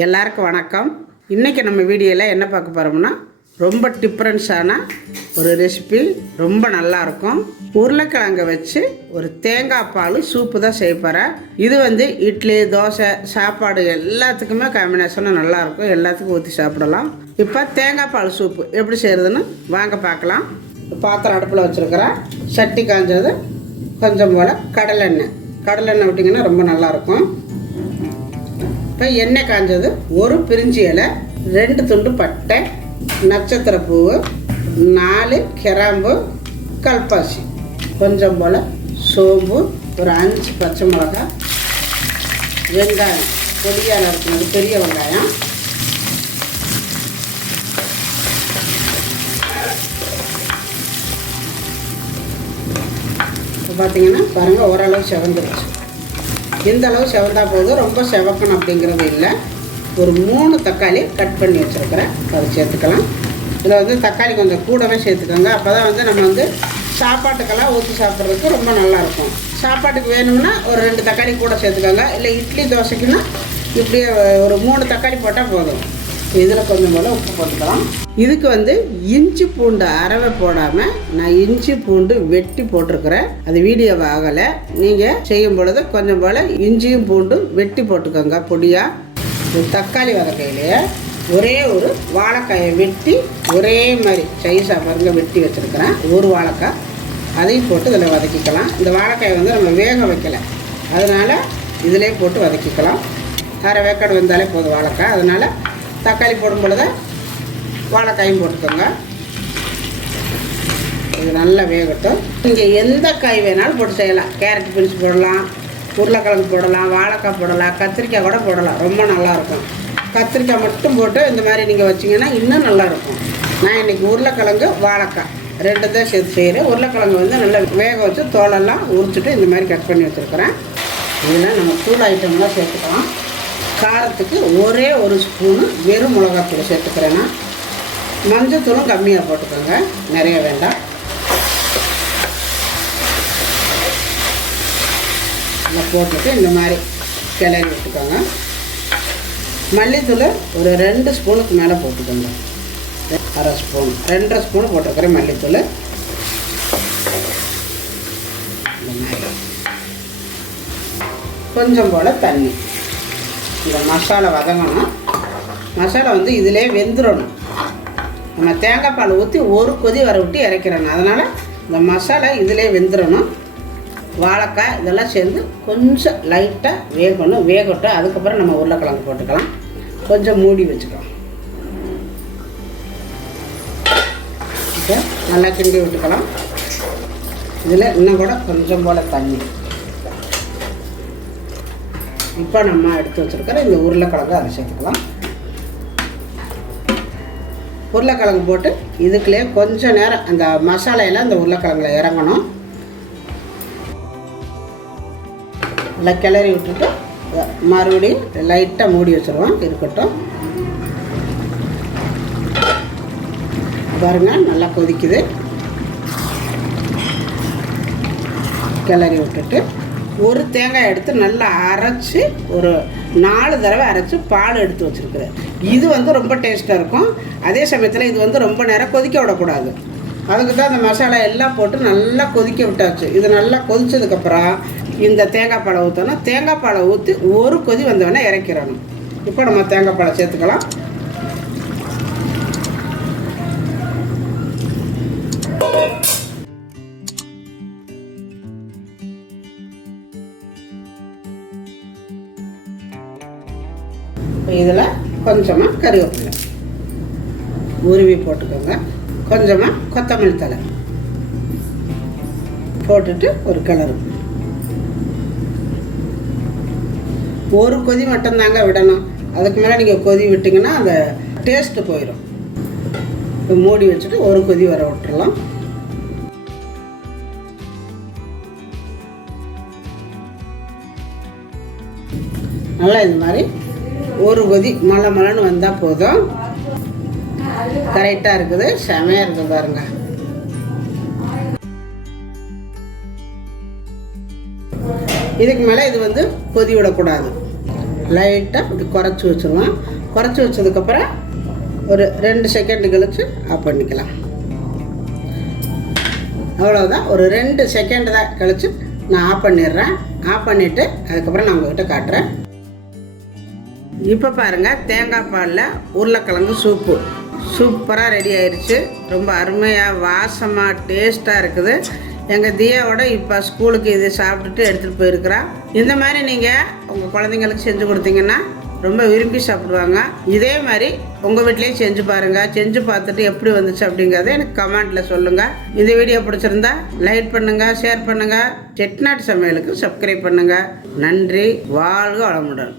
எல்லாருக்கும் வணக்கம். இன்றைக்கி நம்ம வீடியோவில் என்ன பார்க்க போகிறோம்னா ரொம்ப டிஃப்ரென்ஸான ஒரு ரெசிபி, ரொம்ப நல்லாயிருக்கும். உருளைக்கிழங்கை வச்சு ஒரு தேங்காய் பால் சூப்பு தான் செய்ய போகிறேன். இது இட்லி, தோசை, சாப்பாடு எல்லாத்துக்குமே காம்பினேஷனாக நல்லாயிருக்கும். எல்லாத்துக்கும் ஊற்றி சாப்பிடலாம். இப்போ தேங்காய் பால் சூப்பு எப்படி செய்கிறதுன்னு வாங்க பார்க்கலாம். பாத்திரம் அடுப்பில் வச்சுருக்கிறேன். சட்டி காஞ்சது, கொஞ்சம் போல் கடலெண்ணெய் விட்டிங்கன்னா ரொம்ப நல்லாயிருக்கும். இப்போ எண்ணெய் காஞ்சது, ஒரு பிரிஞ்சி இலை, 2 துண்டு பட்டை, நட்சத்திர பூவு, 4 கிராம்பு, கல்பாசி, கொஞ்சம் போல் சோம்பு, ஒரு 5 பச்சை மிளகாய், வெங்காயம் பொடியால் இருக்கிறது, பெரிய வெங்காயம், இப்போ பார்த்தீங்கன்னா பாருங்கள் ஓரளவு செவந்துருச்சு. இந்த அளவு செவந்தா போதும், ரொம்ப செவக்கணும் அப்படிங்கிறது இல்லை. ஒரு 3 தக்காளி கட் பண்ணி வச்சுருக்கிறேன், அதை சேர்த்துக்கலாம். இதில் தக்காளி கொஞ்சம் கூடவே சேர்த்துக்கோங்க. அப்போ தான் நம்ம சாப்பாட்டுக்கெல்லாம் ஊற்றி சாப்பிட்றதுக்கு ரொம்ப நல்லாயிருக்கும். சாப்பாட்டுக்கு வேணும்னா ஒரு 2 தக்காளி கூட சேர்த்துக்கோங்க. இல்லை இட்லி தோசைக்குன்னா இப்படியே ஒரு 3 தக்காளி போட்டால் போதும். இதில் கொஞ்சம் போல் உப்பு போட்டுக்கலாம். இதுக்கு இஞ்சி பூண்டு அரவை போடாமல் நான் இஞ்சி பூண்டு வெட்டி போட்டிருக்கிறேன். அது வீடியோவை ஆகலை. நீங்கள் செய்யும் பொழுது கொஞ்சம் போல் இஞ்சியும் பூண்டு வெட்டி போட்டுக்கோங்க பொடியாக. தக்காளி வதக்கையிலேயே ஒரே ஒரு வாழைக்காயை வெட்டி ஒரே மாதிரி சைஸாக பாருங்க வெட்டி வச்சுருக்கிறேன். ஒரு வாழைக்காய் அதையும் போட்டு இதில் வதக்கிக்கலாம். இந்த வாழைக்காயை நம்ம வேக வைக்கலை, அதனால் இதிலே போட்டு வதக்கிக்கலாம். அரை வேக்காடு வந்தாலே போதும் வாழைக்காய். அதனால் தக்காளி போடும் பொழுது வாழைக்காயும் போட்டுக்கோங்க. இது நல்லா வேகட்டும். நீங்கள் எந்த காய் வேணாலும் போட்டு செய்யலாம். கேரட் பீன்ஸ் போடலாம், உருளைக்கிழங்கு போடலாம், வாழைக்காய் போடலாம், கத்திரிக்காய் கூட போடலாம். ரொம்ப நல்லாயிருக்கும். கத்திரிக்காய் மட்டும் போட்டு இந்த மாதிரி நீங்கள் வச்சிங்கன்னா இன்னும் நல்லாயிருக்கும். நான் இன்றைக்கி உருளைக்கிழங்கு, வாழைக்காய் 2 தான் சேர்த்து செய்கிறேன். உருளைக்கிழங்கு நல்லா வேக வச்சு தோலெல்லாம் உரிச்சிட்டு இந்த மாதிரி கட் பண்ணி வச்சுருக்கிறேன். இதில் நம்ம தூள் ஐட்டம்லாம் சேர்த்துக்கலாம். காரத்துக்கு ஒரே ஒரு ஸ்பூனு வெறும் மிளகாத்தூள் சேர்த்துக்கிறேன்னா. மஞ்சத்தூளும் கம்மியாக போட்டுக்கோங்க, நிறைய வேண்டாம். இதை போட்டுட்டு இந்த மாதிரி கிளறி விட்டுக்கோங்க. மல்லித்தூள் ஒரு 2 ஸ்பூனுக்கு மேலே போட்டுக்கோங்க. அரை ஸ்பூன், 2.5 ஸ்பூன் போட்டுருக்கிறேன் மல்லித்தூள். இந்த மாதிரி கொஞ்சம் போல் தண்ணி. இந்த மசாலா வதங்கணும். மசாலா இதிலே வெந்துடணும். நம்ம தேங்காய் பால் ஊற்றி ஒரு கொதி வர விட்டு இறக்கிறணும். அதனால் இந்த மசாலா இதிலே வெந்துடணும். வாழைக்காய் இதெல்லாம் சேர்ந்து கொஞ்சம் லைட்டாக வேகட்டும். அதுக்கப்புறம் நம்ம உருளைக்கிழங்கு போட்டுக்கலாம். கொஞ்சம் மூடி வச்சுக்கலாம். இப்போ நல்லா கிண்டி விட்டுக்கலாம். இதில் இன்னும் கூட கொஞ்சம் போல் தண்ணி. இப்போ நம்ம எடுத்து வச்சுருக்கிற இந்த உருளைக்கிழங்கு அதை சேர்த்துக்கலாம். உருளைக்கிழங்கு போட்டு இதுக்குள்ளே கொஞ்சம் நேரம் அந்த மசாலையெல்லாம் இந்த உருளைக்கிழங்குல இறங்கணும். நல்லா கிளறி விட்டுட்டு மறுபடியும் லைட்டாக மூடி வச்சுருவோம். இருக்கட்டும். பாருங்கள் நல்லா கொதிக்குது. கிளறி விட்டுட்டு ஒரு தேங்காய் எடுத்து நல்லா அரைச்சி ஒரு 4 தடவை அரைச்சி பால் எடுத்து வச்சுருக்குறேன். இது ரொம்ப டேஸ்ட்டாக இருக்கும். அதே சமயத்தில் இது ரொம்ப நேரம் கொதிக்க விடக்கூடாது. அதுக்கு தான் அந்த மசாலா எல்லாம் போட்டு நல்லா கொதிக்க விட்டாச்சு. இது நல்லா கொதிச்சதுக்கப்புறம் இந்த தேங்காய் பாலை ஊற்றணும். தேங்காய் பாலை ஊற்றி ஒரு கொதி வந்தோடனே இறக்கிடணும். இப்போ நம்ம தேங்காய் பாலை சேர்த்துக்கலாம். இதில் கொஞ்சமாக கறிவேப்பிலை உருவி போட்டுக்கோங்க. கொஞ்சமாக கொத்தமல்லி தழை போட்டுட்டு ஒரு கிளறு. ஒரு கொதி மட்டும்தாங்க விடணும். அதுக்கு மேலே நீங்கள் கொதி விட்டிங்கன்னா அந்த டேஸ்ட்டு போயிடும். இப்போ மூடி வச்சுட்டு ஒரு கொதி வர விட்டுறலாம். நல்லா இந்த மாதிரி ஒரு கொதி மழைன்னு வந்தால் போதும். கரெக்டாக இருக்குது, செமையாக இருக்குது பாருங்கள். இதுக்கு மேலே இது கொதி விடக்கூடாது. லைட்டாக இப்படி குறைச்சி வச்சுருவோம். குறைச்சி வச்சதுக்கப்புறம் ஒரு 2 செகண்டு கழித்து ஆஃப் பண்ணிக்கலாம். அவ்வளோதான், ஒரு 2 செகண்டு தான் கழித்து நான் ஆஃப் பண்ணிடுறேன். ஆஃப் பண்ணிவிட்டு அதுக்கப்புறம் நான் உங்கள்கிட்ட காட்டுறேன். இப்போ பாருங்கள், தேங்காய் பாலில் உருளைக்கிழங்கு சூப்பு சூப்பராக ரெடி ஆயிடுச்சு. ரொம்ப அருமையாக வாசமாக டேஸ்ட்டாக இருக்குது. எங்கள் தியாவோட இப்போ ஸ்கூலுக்கு இது சாப்பிட்டுட்டு எடுத்துகிட்டு போயிருக்கிறா. இந்த மாதிரி நீங்கள் உங்கள் குழந்தைங்களுக்கு செஞ்சு கொடுத்தீங்கன்னா ரொம்ப விரும்பி சாப்பிடுவாங்க. இதே மாதிரி உங்கள் வீட்லேயும் செஞ்சு பாருங்கள். செஞ்சு பார்த்துட்டு எப்படி வந்துச்சு அப்படிங்கிறத எனக்கு கமெண்ட்டில் சொல்லுங்கள். இந்த வீடியோ பிடிச்சிருந்தா லைக் பண்ணுங்கள், ஷேர் பண்ணுங்கள். செட்டிநாட்டு சமையலுக்கு சப்ஸ்கிரைப் பண்ணுங்கள். நன்றி. வாழ்க வளமுடன்.